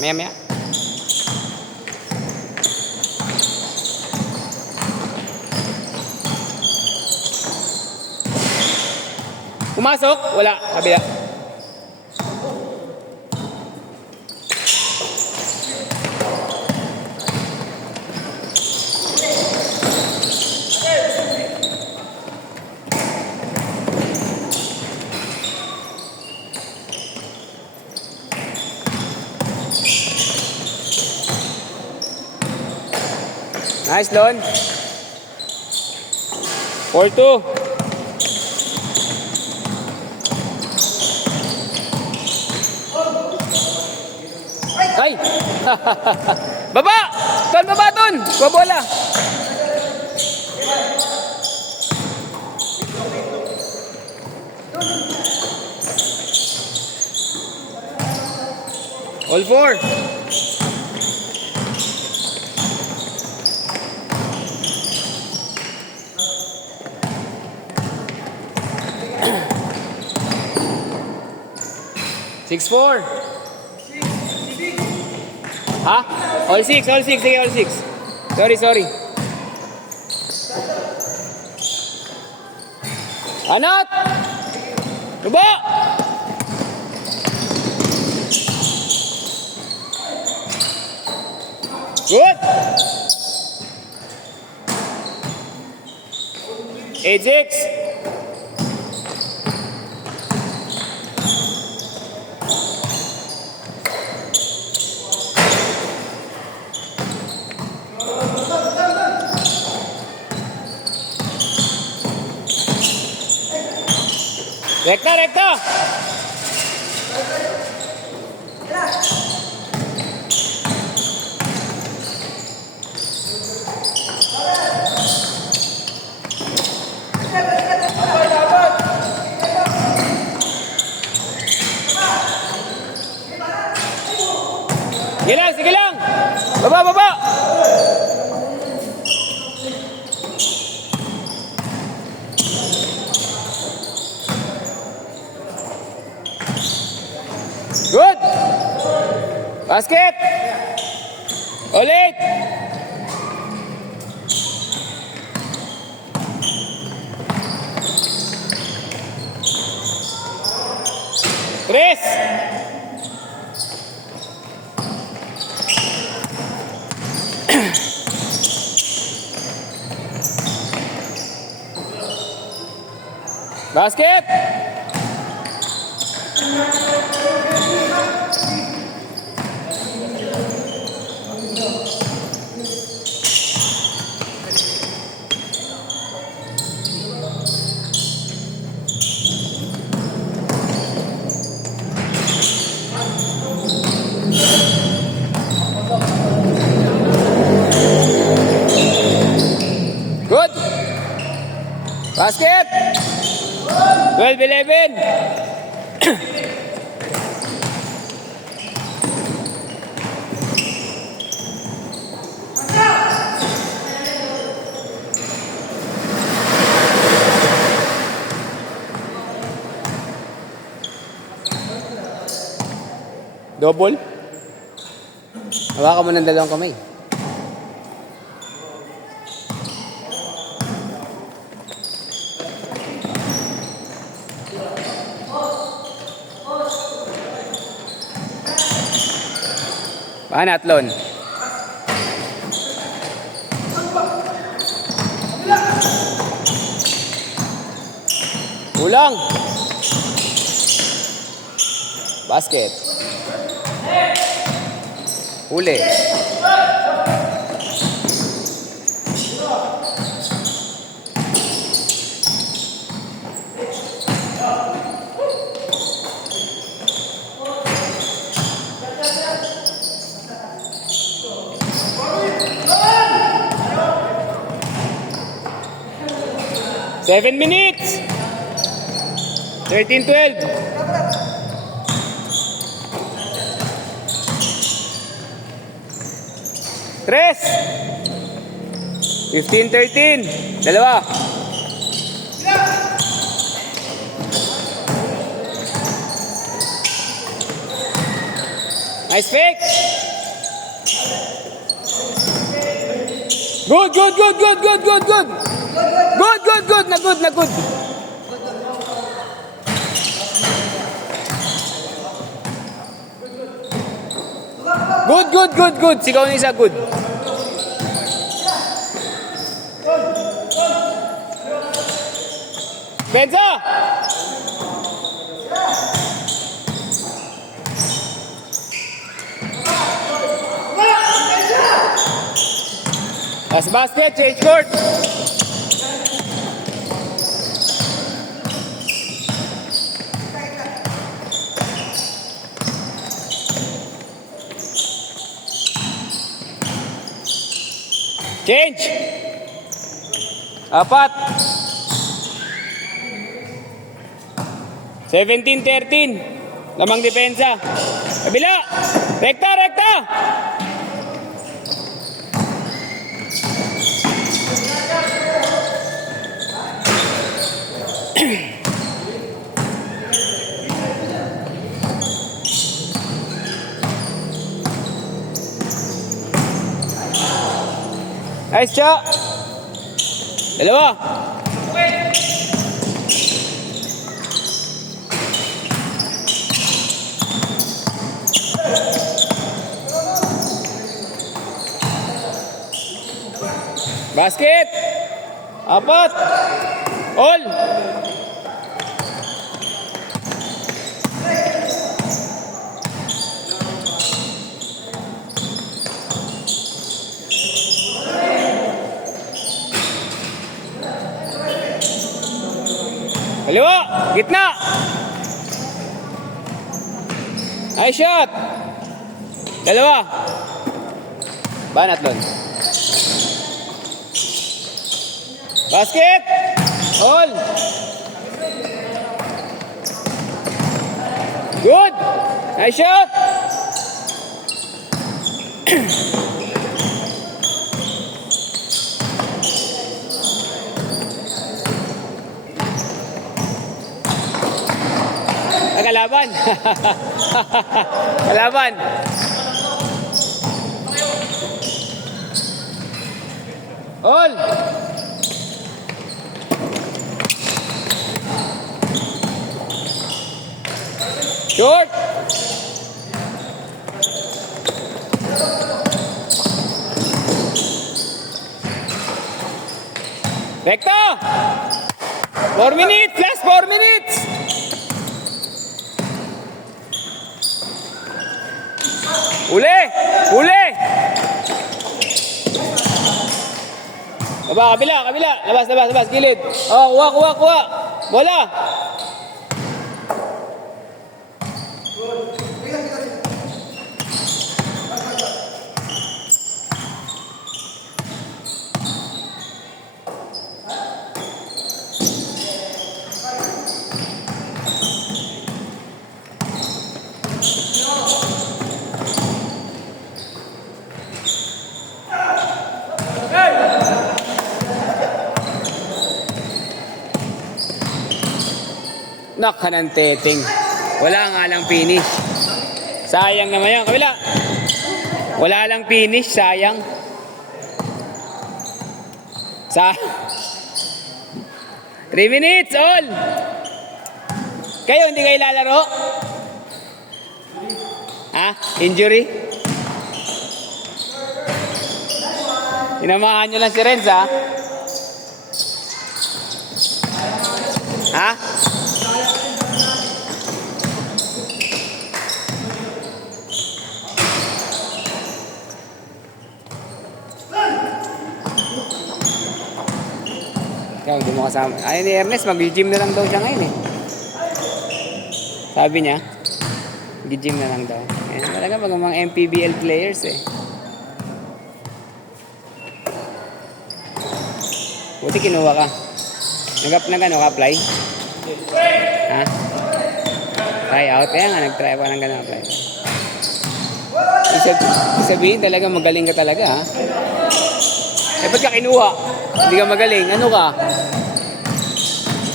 Maya maya. Pumasok? Wala. Kabila. Nice, Lon. 4-2. Ay! Baba! Ton, baba, Ton! Babola! All four! Six, four. Ha? All six. Sige, all six. Sorry. Anot! Tubo! Good! 8-6. Rekta! Sige lang! Baba! Good! Basket! Ulit! Tres! Basket! Good! Basket! 12-11. Double? Hawakan mo ng dalawang kamay. Paano, Atlon? Ulang. Basket. Huli. Seven minutes. 13-12. Tres. 15-13. Dalawa. Nice fake. Good, good, good, good, good, good, good. Good, good, good. Na good, na good. Good, good, good, good. Sigaw ni isa, good. Benza! Pass basket, change court. Change. Apat. 17-13. Lamang depensa. Kabila. Rekta, rekta. Nice shot. Dalawa. Basket. Apat. All. Kaliwa, gitna. Nice shot. Dalawa. Banat doon. Basket. All. Good. Nice shot. Kalaban. Kalaban. All. Short. Rekta. 4 minutes. Last 4 minutes. Uli! Uli! Baba, kabila, kabila. Labas, labas, labas. Gilid. Oh, kuha, kuha, kuha. Bola. Naka ng teting. Wala nga lang finish. Sayang naman yan. Kabila. Wala lang finish. Sayang. Sa 3 minutes all. Kayo hindi kayo lalaro? Ha? Injury? Tinamahan nyo lang si Renz, ha? Ha? Ikaw, hindi mo kasama. Ayun ni Ernest, mag-gym na lang daw siya ngayon eh. Sabi niya, mag-gym na lang daw. Ayan, talaga mga MPBL players eh. Buti kinuha ka. Nag-apply? Ha? Try out? Kaya nga, nag-try pa ng gano'n apply. Isabihin talaga magaling ka talaga ha. Eh, ba't ka kinuha? Hindi ka magaling. Ano ka?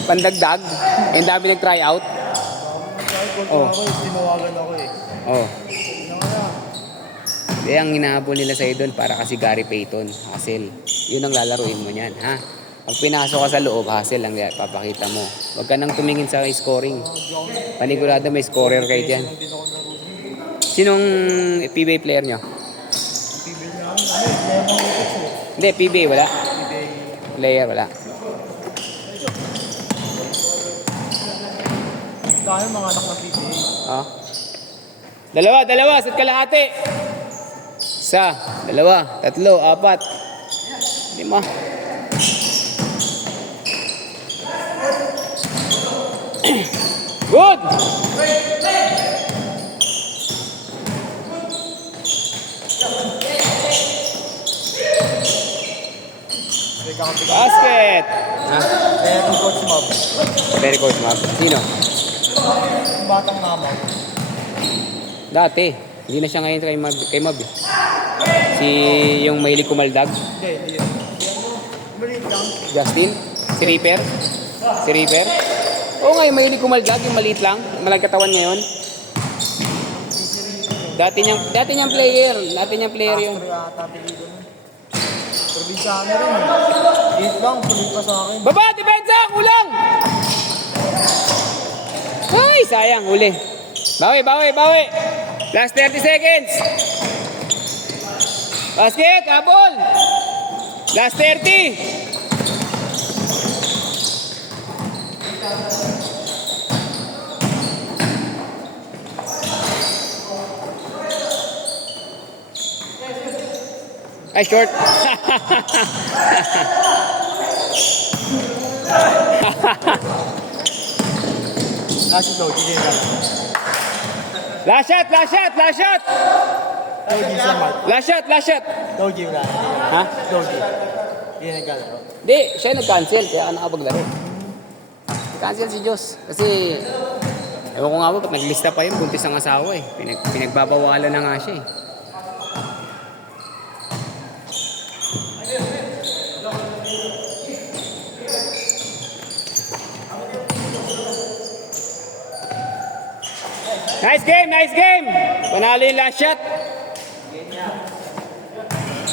Pandagdag? Eh, dami nag-try out? Oh. Tinawagan ako eh. Oh. Tinawagan. Kaya ang hinahabol nila sa'yo doon para kasi Gary Payton, hustle. Yun ang lalaruin mo niyan, ha? Pag pinasok ka sa loob, hustle lang papakita mo. Huwag ka nang tumingin sa scoring. Panigurado may scorer kayo dyan. Sinong PBA player nyo? Hindi, PBA wala. Player wala. Dahil mga anak ng PBA. Oh. Dalawa, set kalahati. Isa, dalawa, tatlo, apat. 5. Good! Basket! Ha? Kaya itong coach Mob, Very coach map. Sino? yung batang namaw. Dati. Hindi na siya ngayon kay Mab. Eh. Si yung mahilig kumaldag. Hindi yun. Maliit lang. Justin? Si Reaper? Si Reaper? Oo nga, yung mahilig kumaldag, yung maliit lang. Malagkatawan niya yun. Dati niyang player yun. Astro yata apelido nun. Probinsano rin eh. Liit lang, tuloy pa sa akin. Baba! Depensa! Kulang! Ay, sayang. Huli. Bawi. Last 30 seconds. Basket! Habol! Last 30. Ay, short. Si Doji din lang. Last shot. Doji sa Mark. Last shot. Doji wala. Ha? Doji. Hindi nagkalaro. Di, siya nag-cancel, kaya ka nakapaglaro. Nag-cancel si Diyos. Kasi, ewan ko nga ba, pag naglista pa yun, buntis ang asawa eh. Pinagbabawalan na nga siya eh. Nice game! Panalo yung last shot.